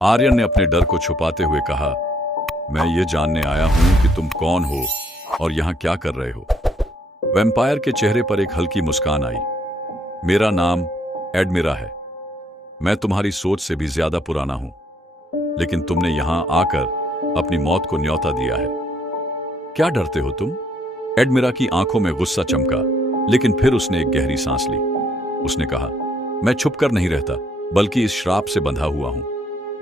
आर्यन ने अपने डर को छुपाते हुए कहा, मैं ये जानने आया हूं कि तुम कौन हो और यहां क्या कर रहे हो। वैम्पायर के चेहरे पर एक हल्की मुस्कान आई। मेरा नाम एडमिरा है। मैं तुम्हारी सोच से भी ज्यादा पुराना हूं, लेकिन तुमने यहां आकर अपनी मौत को न्योता दिया है। क्या डरते हो तुम? एडमिरा की आंखों में गुस्सा चमका, लेकिन फिर उसने एक गहरी सांस ली। उसने कहा, मैं छुपकर नहीं रहता, बल्कि इस श्राप से बंधा हुआ हूं।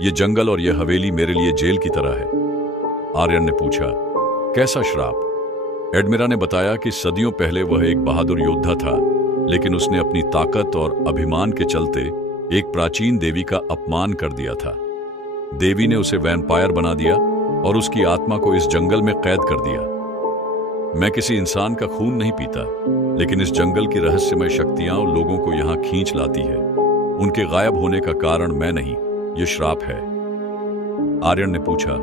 ये जंगल और यह हवेली मेरे लिए जेल की तरह है। आर्यन ने पूछा, कैसा श्राप? एडमिरा ने बताया कि सदियों पहले वह एक बहादुर योद्धा था, लेकिन उसने अपनी ताकत और अभिमान के चलते एक प्राचीन देवी का अपमान कर दिया था। देवी ने उसे वैम्पायर बना दिया और उसकी आत्मा को इस जंगल में कैद कर दिया। मैं किसी इंसान का खून नहीं पीता, लेकिन इस जंगल की रहस्यमय शक्तियां लोगों को यहां खींच लाती है। उनके गायब होने का कारण मैं नहीं, ये श्राप है। आर्यन ने पूछा,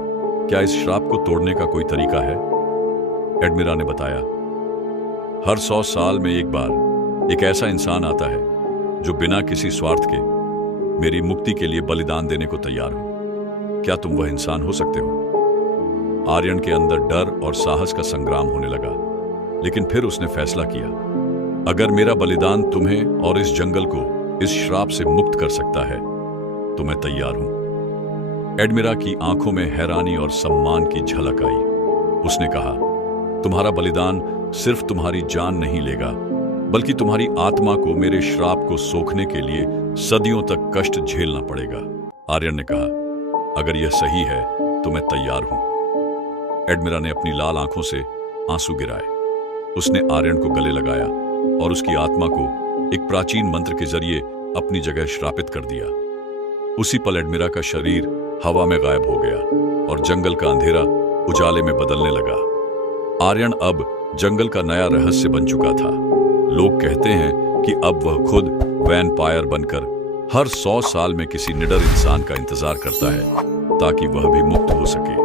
क्या इस श्राप को तोड़ने का कोई तरीका है? एडमिरा ने बताया, हर 100 साल में एक बार एक ऐसा इंसान आता है जो बिना किसी स्वार्थ के मेरी मुक्ति के लिए बलिदान देने को तैयार हो। क्या तुम वह इंसान हो सकते हो? आर्यन के अंदर डर और साहस का संग्राम होने लगा, लेकिन फिर उसने फैसला किया, अगर मेरा बलिदान तुम्हें और इस जंगल को इस श्राप से मुक्त कर सकता है तो मैं तैयार हूं। एडमिरा की आंखों में हैरानी और सम्मान की झलक आई। उसने कहा, तुम्हारा बलिदान सिर्फ तुम्हारी जान नहीं लेगा, बल्कि तुम्हारी आत्मा को मेरे श्राप को सोखने के लिए सदियों तक कष्ट झेलना पड़ेगा। आर्यन ने कहा, अगर यह सही है तो मैं तैयार हूं। एडमिरा ने अपनी लाल आंखों से आंसू गिराए। उसने आर्यन को गले लगाया और उसकी आत्मा को एक प्राचीन मंत्र के जरिए अपनी जगह श्रापित कर दिया। उसी पल एडमिरा का शरीर हवा में गायब हो गया और जंगल का अंधेरा उजाले में बदलने लगा। आर्यन अब जंगल का नया रहस्य बन चुका था। लोग कहते हैं कि अब वह खुद वैम्पायर बनकर हर 100 साल में किसी निडर इंसान का इंतजार करता है, ताकि वह भी मुक्त हो सके।